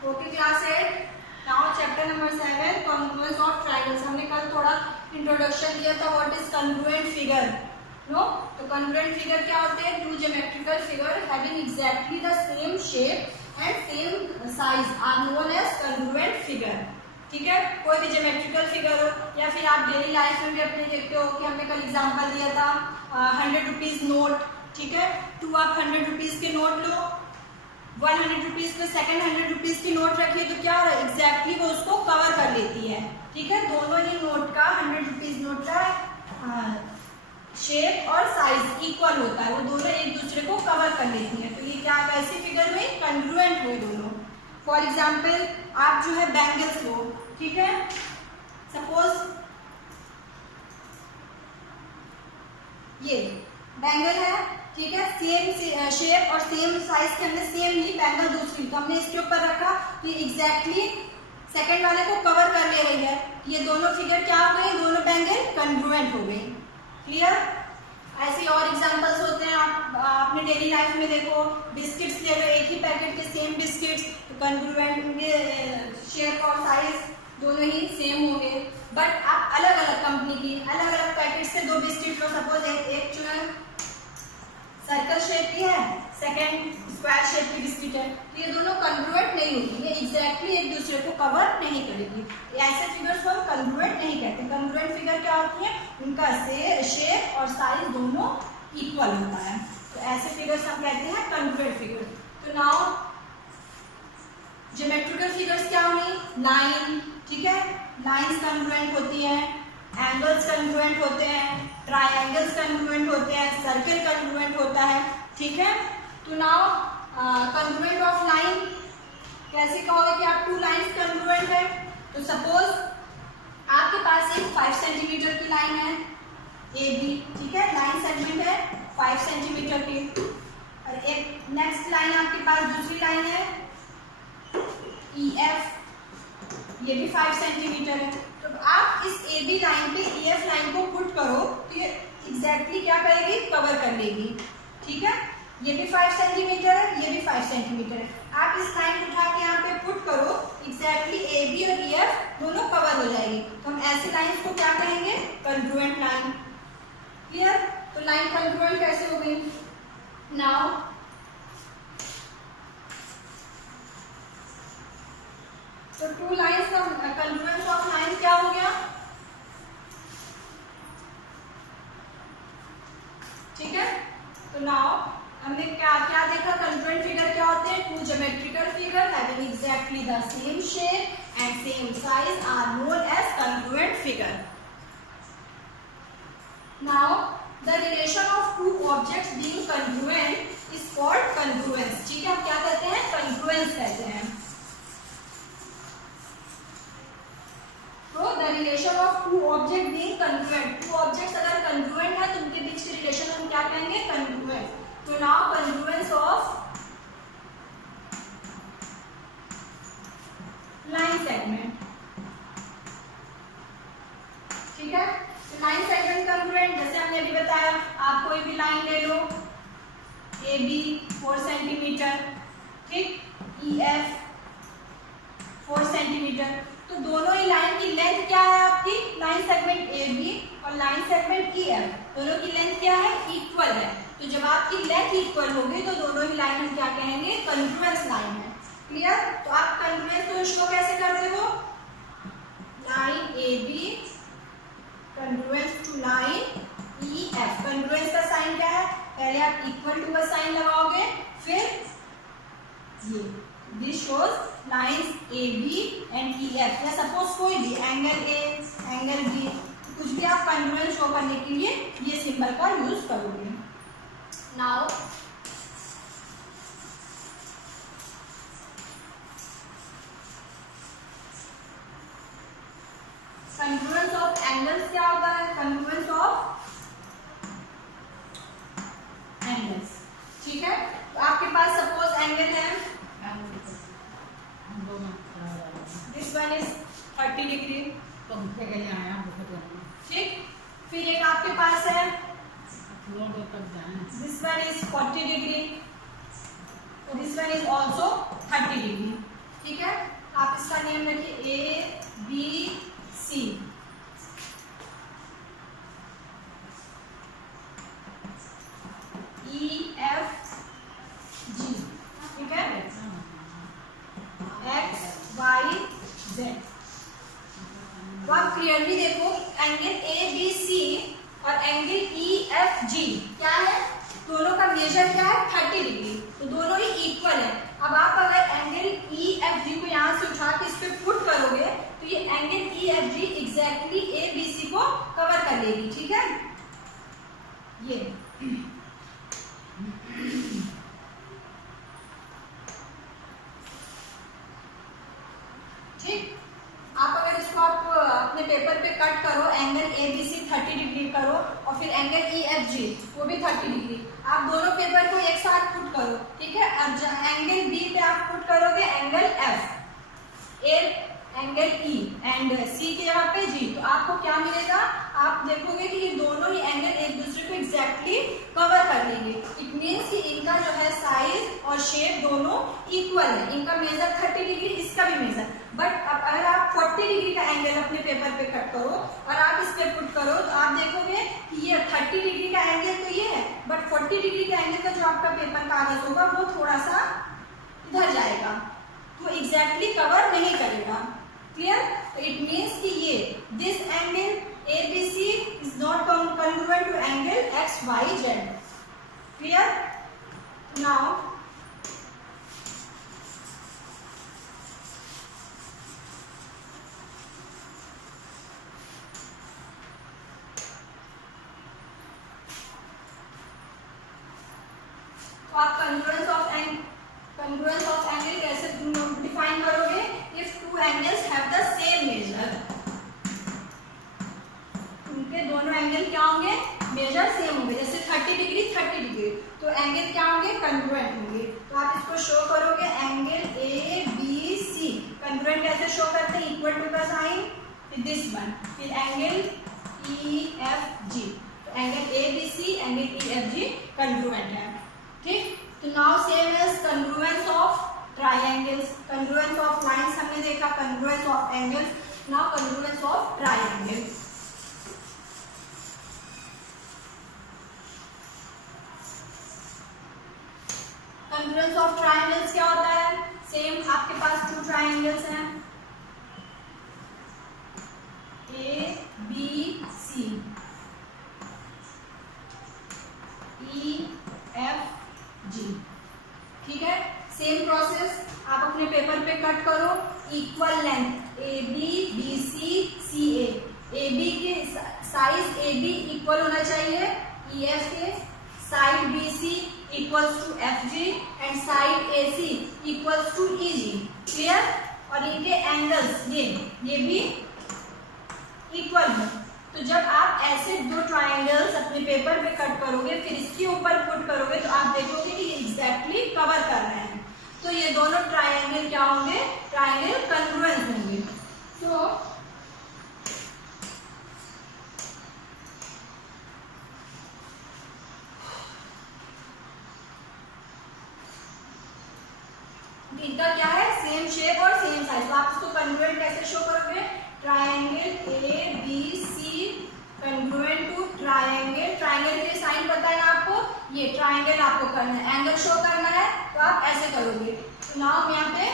Okay class 8, now chapter number 7 congruence of triangles. हमने कल थोड़ा इंट्रोडक्शन दिया था what is congruent figure. No, तो कॉन्ग्रुएंट फिगर क्या होते हैं? Two geometrical figure having exactly the same shape and same size are known as congruent figure. ठीक है, कोई भी ज्योमेट्रिकल फिगर हो या फिर आप डेली लाइफ में भी अपने देखते हो कि हमने कल एग्जांपल दिया था 100 रुपीज नोट। ठीक है, टू आप 100 रुपीज के नोट लो, 100 रुपीज पे सेकंड 100 रुपीज की नोट रखिए तो क्या हो रहा है? एग्जैक्टली वो उसको कवर कर लेती है। ठीक है, दोनों ही नोट का 100 रुपीज नोट का शेप और साइज इक्वल होता है, वो दोनों एक दूसरे को कवर कर लेती है। तो ये क्या कैसी फिगर हुई? कॉन्ग्रुएंट हुई दोनों। फॉर एग्जाम्पल आप जो है बैंगल्स लो, ठीक है, सपोज ये बैंगल है, ठीक है, सेम शेप और सेम साइज के अंदर सेम ही बैंगल दूसरी, तो हमने इसके ऊपर रखा तो ये एग्जैक्टली सेकंड वाले को कवर कर ले रही है। ये दोनों फिगर क्या हो गई? दोनों बैंगल कॉन्ग्रुएंट हो गई। क्लियर? ऐसे और एग्जांपल्स होते हैं, आप अपने डेली लाइफ में देखो, बिस्किट्स ले लो, एक ही पैकेट के सेम बिस्किट्स, तो कॉन्ग्रुएंट होंगे, शेप और साइज दोनों ही सेम होंगे। बट आप अलग अलग कंपनी की अलग अलग पैकेट से दो बिस्किट लो, सपोज एक जो है सर्कल शेप की है, सेकंड स्क्वायर शेप की बिस्किट है, तो ये दोनों कॉन्ग्रुएंट नहीं होगी, ये एग्जैक्टली एक दूसरे को कवर नहीं करेगी। ऐसे फिगर्स को हम कॉन्ग्रुएंट नहीं कहते। कॉन्ग्रुएंट फिगर क्या होती है? उनका शेप और साइज दोनों इक्वल होता है, तो ऐसे फिगर्स हम कहते हैं कॉन्ग्रुएंट फिगर। तो नाउ ज्योमेट्रिकल फिगर्स क्या होंगी? लाइन, ठीक है, लाइंस कॉन्ग्रुएंट होती है, एंगल्स कॉन्ग्रुएंट होते हैं, ट्रायंगल्स कॉन्ग्रुएंट होते हैं, सर्कल कॉन्ग्रुएंट होता है। ठीक है, तो नाउ कॉन्ग्रुएंट ऑफ लाइन कैसे कहोगे कि आप टू लाइंस कॉन्ग्रुएंट है? तो सपोज आपके पास एक 5 सेंटीमीटर की लाइन है ए बी, ठीक है, लाइन सेगमेंट है 5 सेंटीमीटर की, और एक नेक्स्ट लाइन आपके पास दूसरी लाइन है ई एफ, ये भी 5 सेंटीमीटर है। तो आप इस ए बी लाइन पे ई एफ लाइन को पुट करो तो ये एग्जैक्टली क्या करेगी? कवर कर लेगी। ठीक है, ये भी 5 सेंटीमीटर है, ये भी 5 सेंटीमीटर है। आप इस लाइन उठा के यहाँ पे पुट करो, एग्जैक्टली ए बी और ई एफ दोनों कवर हो जाएगी, तो हम ऐसे लाइन को क्या कहेंगे? Congruent line. क्लियर? तो लाइन कॉन्ग्रुएंट कैसे हो गई? नाउ तो टू लाइंस का कॉन्ग्रुएंस ऑफ लाइन क्या हो गया? ठीक है, तो नाउ हमने क्या क्या देखा? कॉन्ग्रुएंट फिगर क्या होते हैं? Two geometrical figure having exactly the same shape and same size are known as congruent figure. Now the relation of two objects being congruent is called congruence. ठीक है, हम क्या कहते हैं? कॉन्ग्रुएंस कहते हैं। तो the relation of two object being congruent, two objects अगर कॉन्ग्रुएंट है तो उनके बीच की रिलेशन हम क्या कहेंगे? कॉन्ग्रुएंट। तो now congruence of line segment. ठीक है, तो लाइन सेगमेंट कॉन्ग्रुएंट, जैसे हमने अभी बताया, आप कोई भी लाइन ले लो, ए बी 4 सेंटीमीटर, ठीक, ई एफ 4 सेंटीमीटर, तो दोनों ही लाइन की लेंथ क्या है आपकी? लाइन सेगमेंट ए बी और लाइन सेगमेंट ई एफ, दोनों की लेंथ क्या है? इक्वल है। तो जब आपकी लेंथ इक्वल होगी तो दोनों ही लाइन हम क्या कहेंगे? कॉन्ग्रुएंस लाइन है। क्लियर? तो आप कॉन्ग्रुएंस को शो कैसे करते हो? Line A B congruence to line E F. Congruence का साइन क्या है? पहले आप इक्वल टू का साइन लगाओगे, फिर ये this shows lines A B and E F, या सपोज कोई भी एंगल ए एंगल बी, कुछ भी आप कॉन्ग्रुएंस शो करने के लिए ये सिंबल का यूज करोगे। नाउ कॉन्ग्रुएंस ऑफ एंगल्स क्या होता है? Congruence of angles. ठीक है, तो आपके पास सपोज एंगल है, दिस वन इज 30 डिग्री, ठीक, फिर एक आपके पास है this one is 40 degree, this one is also 30 degree. ठीक है, सेम रखिए, ए बी सी, ई एफ जी, ठीक है, एक्स वाई जेड। तो आप क्लियरली देखो एंगल ए बी सी और एंगल ई एफ जी क्या है, दोनों का मेजर क्या है 30 डिग्री, तो दोनों ही इक्वल है। अब आप अगर एंगल ई एफ जी को यहाँ से उठा के इस पे पुट करोगे तो ये angle E F G exactly A B C को कवर कर लेगी, ठीक है। ये ठीक, आप अगर इसको आप अपने पेपर पे कट करो, angle A B C 30 degree करो और फिर एंगल ई एफ जी वो भी 30 डिग्री, आप दोनों पेपर को एक साथ पुट करो, ठीक है। अब एंगल बी पे आप पुट करोगे angle F, A angle E and C के जगह पे जी, तो आपको क्या मिलेगा, आप देखोगे कि ये दोनों ही एंगल एक दूसरे को एग्जैक्टली कवर कर लेंगे। इट मीन्स कि इनका जो है साइज और शेप दोनों इक्वल है, इनका मेजर 30 डिग्री, इसका भी मेजर। बट अब अगर आप 40 डिग्री का एंगल अपने पेपर पे कट करो और आप इस पे पुट करो तो आप देखोगे कि ये 30 डिग्री का एंगल तो ये है, बट 40 डिग्री का एंगल का जो आपका पेपर कागज होगा वो थोड़ा सा इधर जाएगा, तो एग्जैक्टली कवर नहीं करेगा। क्लियर? तो इट मीन्स कि ये this angle A B C is not congruent to angle X Y Z. Clear? Now तो आप congruence of angle कैसे डिफाइन करोगे? If two angles have the same measure, उनके दोनों एंगल क्या होंगे? मेजर सेम होंगे, जैसे 30 डिग्री 30 डिग्री, तो एंगल क्या होंगे? congruent होंगे। तो आप इसको शो करोगे angle A B C, congruent कैसे शो करते हैं? इक्वल टू का साइन, फिर दिस वन, फिर एंगल ई एफ जी, तो angle A B C angle E F G congruent है, ठीक। तो now same as congruence of triangles, congruence of lines हमने देखा, congruence of angles, now congruence of triangles. congruence of triangles क्या होता है? Same आपके पास टू ट्राइंगल्स हैं, ए बी सी, ई एफ जी, ठीक है। सेम प्रोसेस आप अपने पेपर पे कट करो, equal length A B C C A B के साइज ए बी इक्वल होना चाहिए ई एफ के, side B C equals to F G and side A C equals to E G. Clear? और इनके angles ये भी equal है। तो जब आप ऐसे दो ट्राइंगल्स अपने पेपर पे कट करोगे फिर इसके ऊपर पुट करोगे तो आप देखोगे कि ये एग्जैक्टली कवर कर रहे हैं, तो ये दोनों ट्राइंगल क्या होंगे? ट्राइंगल कन्ग्रुएंट होंगे। तो इनका क्या है? सेम शेप और सेम साइज, तो आप इसको कन्ग्रुएंट कैसे शो करोगे? Triangle A B C congruent to triangle, triangle के लिए साइन पता है ना आपको, ये ट्राइंगल आपको करना है, एंगल शो करना है तो आप ऐसे करोगे। तो नाउ हम यहाँ पे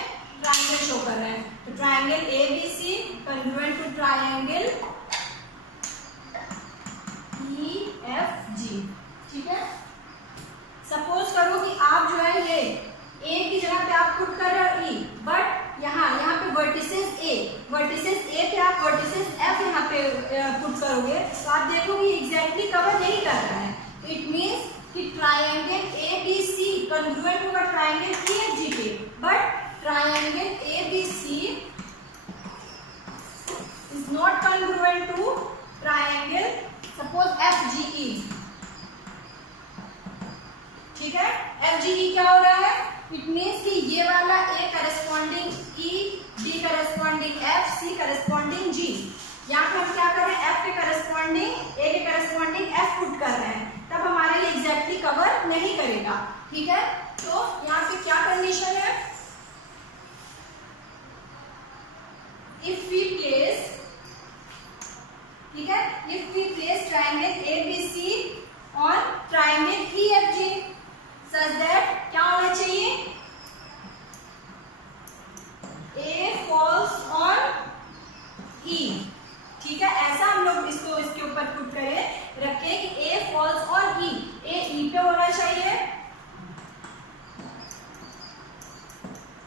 ट्राइंगल शो कर रहे हैं, तो triangle A B C congruent to triangle E F G, ठीक है। सपोज करो कि आप जो है ये ए की जगह पे आप पुट कर रहे हो ई, बट यहाँ पे वर्टिसेस ए पे आप वर्टिसेस एफ यहाँ पे पुट करोगे तो आप देखोगे एग्जैक्टली कवर नहीं कर रहा है। तो इट मीन्स कि triangle A B C congruent होगा ट्राइंगल ई एफ जी के, but triangle A B C is not congruent to triangle suppose F G E, ठीक है। एफ जी ई क्या हो रहा है? इट मीन्स कि ये वाला ए करस्पॉन्डिंग ई, बी करस्पॉन्डिंग एफ, सी करस्पॉन्डिंग जी। यहाँ पे हम क्या कर रहे हैं? एफ के करस्पॉन्डिंग ए के करस्पॉन्डिंग एफ पुट कर रहे हैं, तब हमारे लिए एग्जैक्टली कवर नहीं करेगा, ठीक है। तो यहाँ पे क्या कंडीशन है?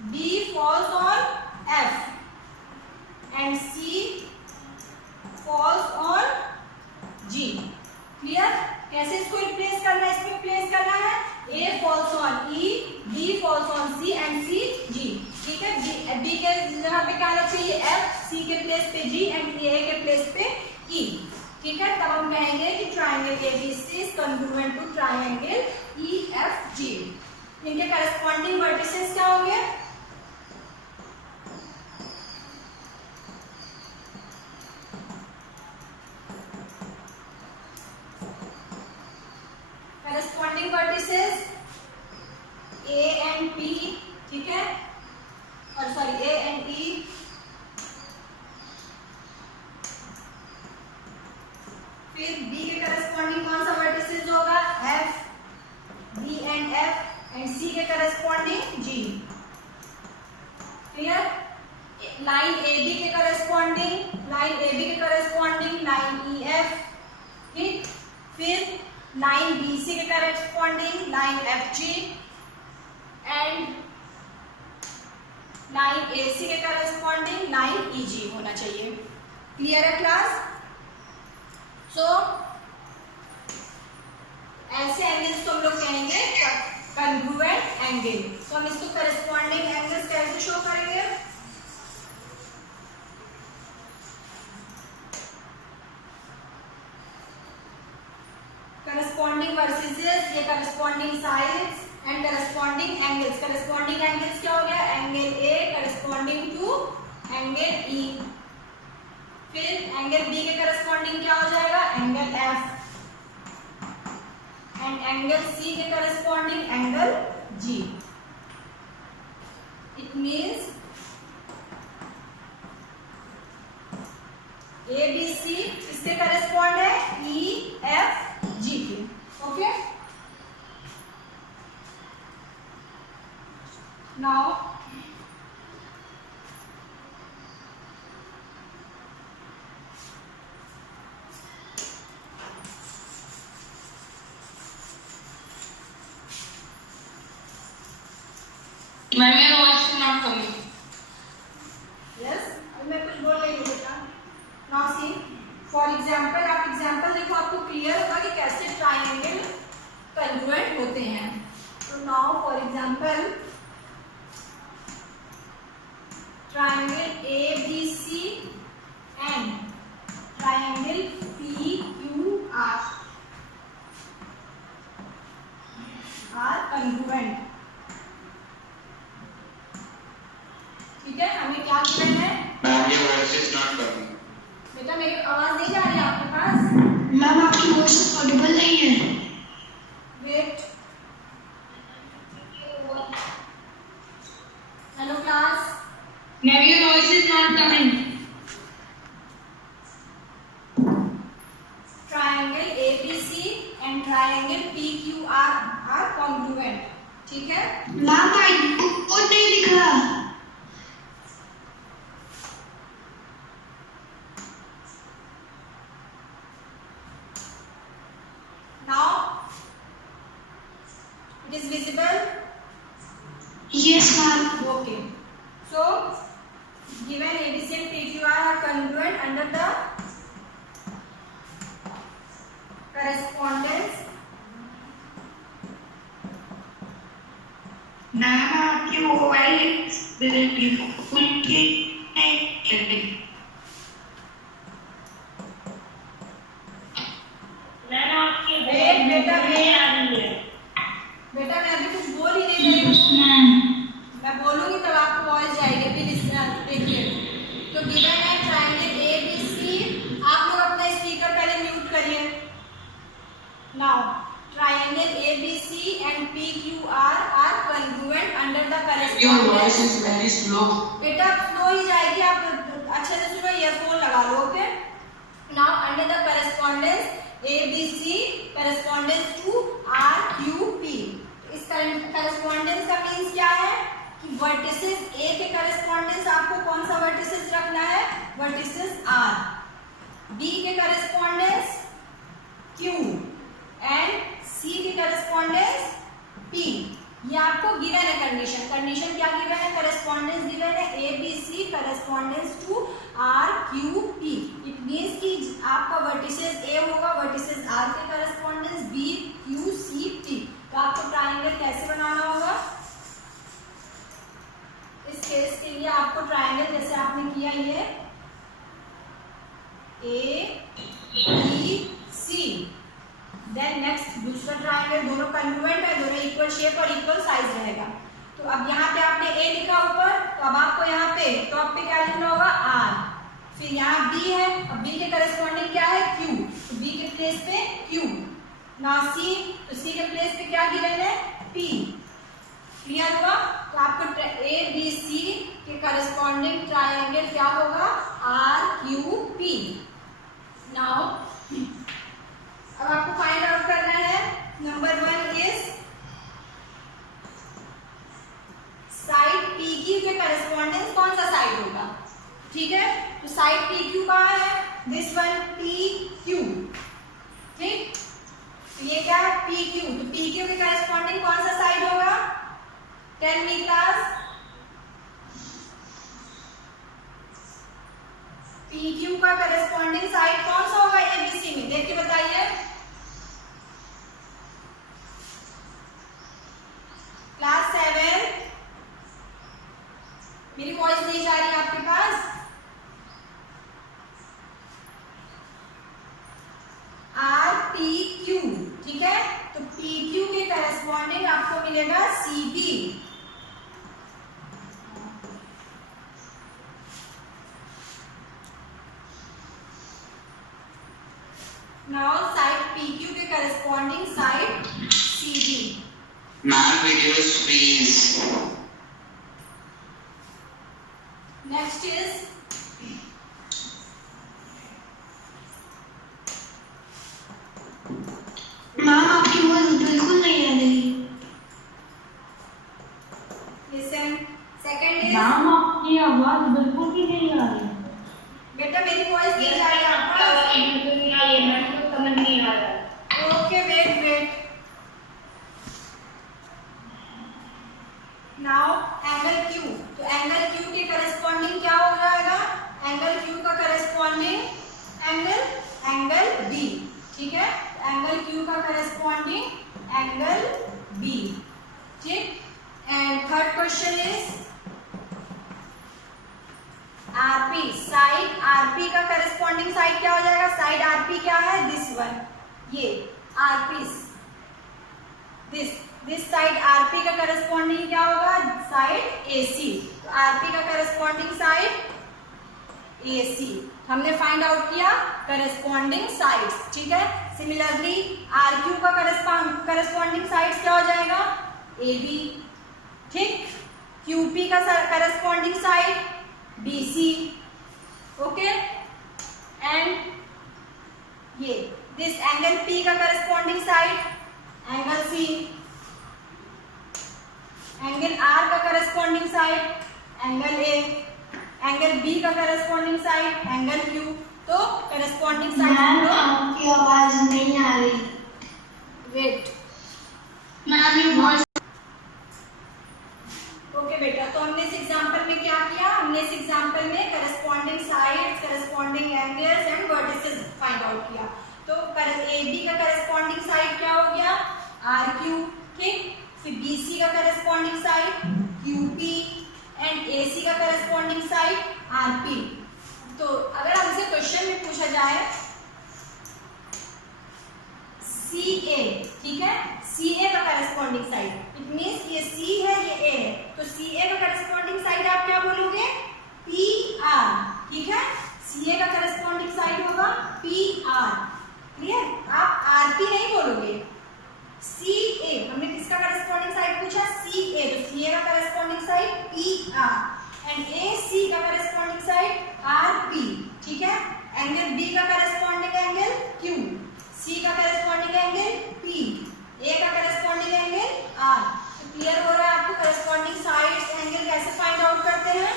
B falls on F and C falls on G. Clear? कैसे इसको रिप्लेस करना है? इसको प्लेस करना है A falls on E, B falls on C and C G. ठीक है? B के जगह पे क्या रख चाहिए? F, C के प्लेस पे G and A के प्लेस पे E. ठीक है? तब हम कहेंगे कि triangle ABC is congruent to triangle EFG. इनके करस्पॉन्डिंग वर्टिसेस क्या होंगे? Corresponding vertices A and P, ठीक है, और सॉरी A and E, फिर B के करस्पॉन्डिंग कौन सा वर्टिसेस होगा? F, B and F, and C के corresponding G. Clear? Line AB के करस्पॉन्डिंग लाइन EF, ठीक, फिर लाइन BC के corresponding line FG and line AC के करस्पॉन्डिंग लाइन EG होना चाहिए. क्लियर है क्लास? सो ऐसे एंगल्स को हम लोग कहेंगे कॉन्ग्रुएंट एंगल. तो हम इसको करस्पॉन्डिंग एंगल्स कैसे शो करेंगे? करस्पॉन्डिंग वर्टिसेस, ये corresponding sides and corresponding angles. Corresponding angles क्या हो गया? Angle A corresponding to angle E. फिर एंगल B के करस्पॉन्डिंग क्या हो जाएगा? Angle F and angle C के corresponding angle G. It means ABC इसके करस्पॉन्ड है EFG के. Okay, now ma'am your voice is not coming. Yes, अब मैं कुछ बोल रही हूँ बेटा. नाउ सी, फॉर एग्जांपल, आप एग्जांपल देखो, आपको क्लियर होगा कि कैसे ट्राइंगल कॉन्ग्रुएंट होते हैं. तो now for example triangle ABC and triangle PQR are congruent. ठीक है, हमें क्या करना है? Ma'am your voice is not coming. बेटा मेरी आवाज नहीं जा रही आपके पास? मैम आपकी वॉइस ऑडिबल नहीं है. Wait. Hello class. Ma'am your voice is not coming. Triangle ABC and triangle PQR are congruent. ठीक है? मैम आउटपुट नहीं दिख रहा. Now it is visible. Yes ma'am. Okay. So given ABC and PQR are congruent under the correspondence. Ma'am आपकी voice बिल्कुल ठीक नहीं. Ma'am आपकी वेट बेटा, वेट. आ रही है. बेटा मैं अभी कुछ बोल ही नहीं रही हूँ. मैं बोलूंगी तब आपको वॉइस जाएगी. अभी देखिए, तो गिवन है ट्राइंगल ABC. आप लोग अपना स्पीकर पहले म्यूट करिए. Now triangle ABC and PQR are congruent under the correspondence. Your voice is very slow. बेटा स्लो ही जाएगी. आप अच्छे से सुनो, ईयरफोन लगा लो. Okay, now under the correspondence ABC corresponds to RQP. इस करस्पॉन्डेंस का मीन्स क्या है कि वर्टिसेस A के करस्पॉन्डेंस आपको कौन सा वर्टिसेस रखना है? Vertices R. B के करस्पॉन्डेंस Q एंड C के करस्पॉन्डेंस P. ये आपको गिवन है कंडीशन। कंडीशन क्या गिवन है? करस्पॉन्डेंस गिवन है A B C correspondence to R Q P. It means कि आपका वर्टिसेस ए होगा, वर्टिसेस आर के correspondence B Q C P. तो आपको ट्रायंगल कैसे बनाना होगा? इस केस के लिए आपको ट्रायंगल जैसे आपने किया ये A B C, then next दूसरा ट्रायंगल, दोनों कन्ग्रुएंट है, दोनों इक्वल शेप और इक्वल साइज रहेगा। तो अब यहाँ पे आपने ए लिखा ऊपर, तो अब आपको यहाँ पे टॉप पे क्या लिखना होगा? आर। फिर यहाँ बी है, अब बी के करस्पॉन्डिंग क्या है? क्यू। तो बी के प्लेस पे क्यू। ना सी, तो सी के प्लेस पे क्या गिवन है? पी। क्लियर हुआ? तो आपको ए बी सी के करस्पॉन्डिंग ट्रायंगल क्या होगा? Are Q P. नाउ अब आपको फाइंड आउट करना है। Number 1 is side P Q के करस्पॉन्डेंस कौन सा साइड होगा? ठीक है, तो साइड पी क्यू कहाँ है? This one P Q. ठीक, तो ये क्या है? P Q. तो पी क्यू के करस्पॉन्डिंग कौन सा साइड होगा? Tell me class. P Q का करस्पॉन्डिंग साइड कौन सा होगा एबीसी में? देख के बताइए। क्लास 7, मेरी वॉइस नहीं जा रही है आपके पास? आर पी क्यू, ठीक है। तो पी क्यू के करस्पॉन्डिंग आपको मिलेगा C B. Now side PQ के corresponding side CB. Ma'am, videos freeze. Next is ma'am आपकी वॉइस बिल्कुल नहीं आ रही। listen. Second is मैम आपकी आवाज बिल्कुल भी नहीं आ रही। बेटा मेरी वॉइस नहीं जा रही है आपका? समझ नहीं आ रहा। Okay, wait. Now angle Q. तो angle Q के corresponding क्या हो जाएगा? angle Q का corresponding angle B, ठीक है। angle Q का corresponding angle B, ठीक। And third question is RP, side RP का करस्पॉन्डिंग साइड क्या हो जाएगा? साइड RP क्या है? दिस वन, ये RP, दिस साइड RP का करस्पॉन्डिंग क्या होगा? Side AC। तो RP का करस्पॉन्डिंग साइड AC हमने फाइंड आउट किया करस्पॉन्डिंग साइड्स, ठीक है। सिमिलरली RQ का करस्पॉन्डिंग साइड्स क्या हो जाएगा? AB, ठीक। QP का corresponding side BC, okay. And ये दिस एंगल P का corresponding side angle C, angle R का corresponding side angle A, angle B का करस्पॉन्डिंग साइड एंगल Q। तो करस्पॉन्डिंग साइड मैम आपकी आवाज नहीं आ रही। वेट, मैम ये वॉइस ओके बेटा। तो हमने इस एग्जांपल में क्या किया? हमने इस एग्जांपल में corresponding sides, corresponding angles and vertices find out किया। तो AB का करस्पॉन्डिंग साइड क्या हो गया? RQ, ठीक। फिर BC का corresponding side QP and AC का करस्पॉन्डिंग साइड RP। तो अगर हमसे क्वेश्चन में पूछा जाए CA, ठीक है, CA का करस्पॉन्डिंग साइड, इट मींस ये C है, ये A है, तो CA का करस्पॉन्डिंग साइड आप क्या बोलोगे? PR, ठीक है। CA का करस्पॉन्डिंग साइड होगा PR, क्लियर। आप RP नहीं बोलोगे। CA, हमने किसका करस्पॉन्डिंग साइड पूछा? CA, तो CA का corresponding side PR and AC का करस्पॉन्डिंग साइड RP, ठीक है। एंगल B का करस्पॉन्डिंग एंगल Q, C का करस्पॉन्डिंग एंगल P, A का करस्पॉन्डिंग एंगल R। तो क्लियर हो रहा है आपको करस्पॉन्डिंग साइड्स एंगल कैसे फाइंड आउट करते हैं?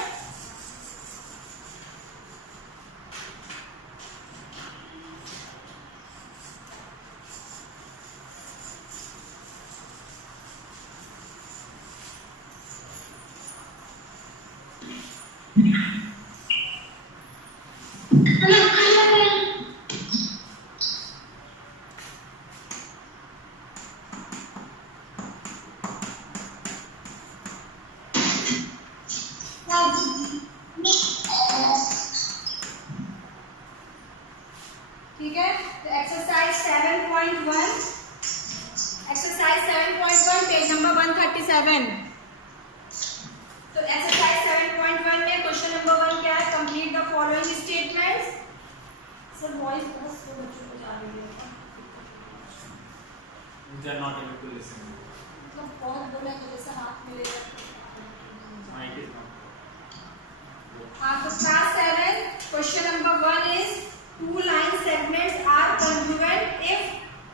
ठीक है, तो एक्सरसाइज 7.1, एक्सरसाइज 7.1 पेज नंबर 137। तो एक्सरसाइज 7.1 में क्वेश्चन नंबर 1 क्या है? Complete the following statements. Sir voice बहुत स्लो बच्चों को जा रही है, They are not able to listen. मतलब बहुत बोले तो जैसे हाथ में ले Mic is not. हाँ, तो class 7 question number 1 is two line segments are congruent if.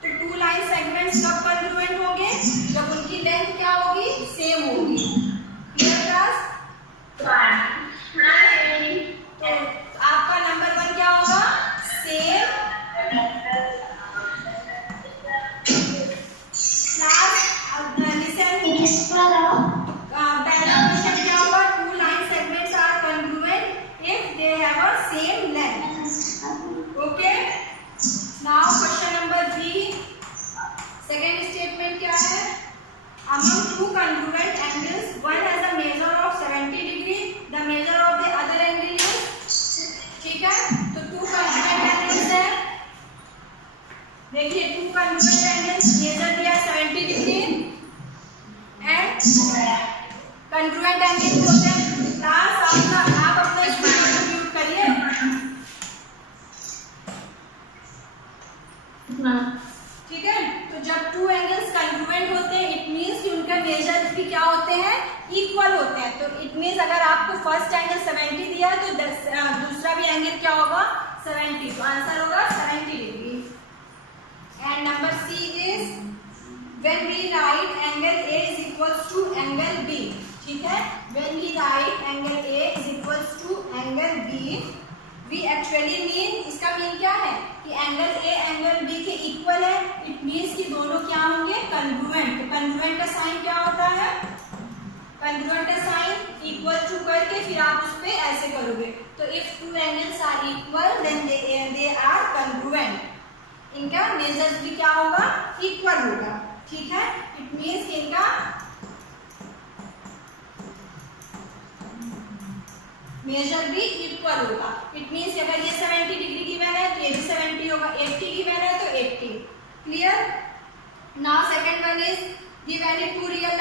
तो टू लाइन सेगमेंट्स कब कॉन्ग्रुएंट होंगे? जब उनकी लेंथ क्या होगी? सेम होगी। Clear class? तो आपका नंबर 1 क्या होगा? सेम। क्लास लिसन, पहला क्वेश्चन क्या होगा? Two line segments are congruent if they have a same length. Okay, now question number 3, second statement क्या है? Among two congruent angles, one has a measure of 70 degree, the measure of the other angle is, ठीक है? तो two congruent angles है, देखिए two congruent angles major दिया 70 degree and congruent angles होते हैं। क्लास आप अपना स्पीकर म्यूट करिए। ठीक है, तो जब टू एंगल्स कॉन्ग्रुएंट होते हैं इट मींस कि उनका मेजर्स भी क्या होते हैं? इक्वल होते हैं। तो इट मींस अगर आपको फर्स्ट एंगल 70 दिया तो दूसरा भी एंगल क्या होगा? 70। तो आंसर होगा 70 degree. And number C is when we write angle A is equals to angle B. ठीक है, when we write angle A is equals to angle B, we actually mean, इसका मीन क्या है कि एंगल ए एंगल बी के equal है। It means कि दोनों क्या होंगे? कॉन्ग्रुएंट। तो कॉन्ग्रुएंट का साइन क्या होता है? कॉन्ग्रुएंट का साइन इक्वल टू करके फिर आप उस पे ऐसे करोगे। तो if two angles are equal then they are congruent. इनका मेजर्स भी क्या होगा? इक्वल होगा। ठीक है, इट मीन्स इनका मेजर भी इक्वल होगा। इट मीन्स अगर ये 70 डिग्री गिवन है तो ये भी 70 होगा, 80 गिवन है तो 80। Clear? Now second one is give any two real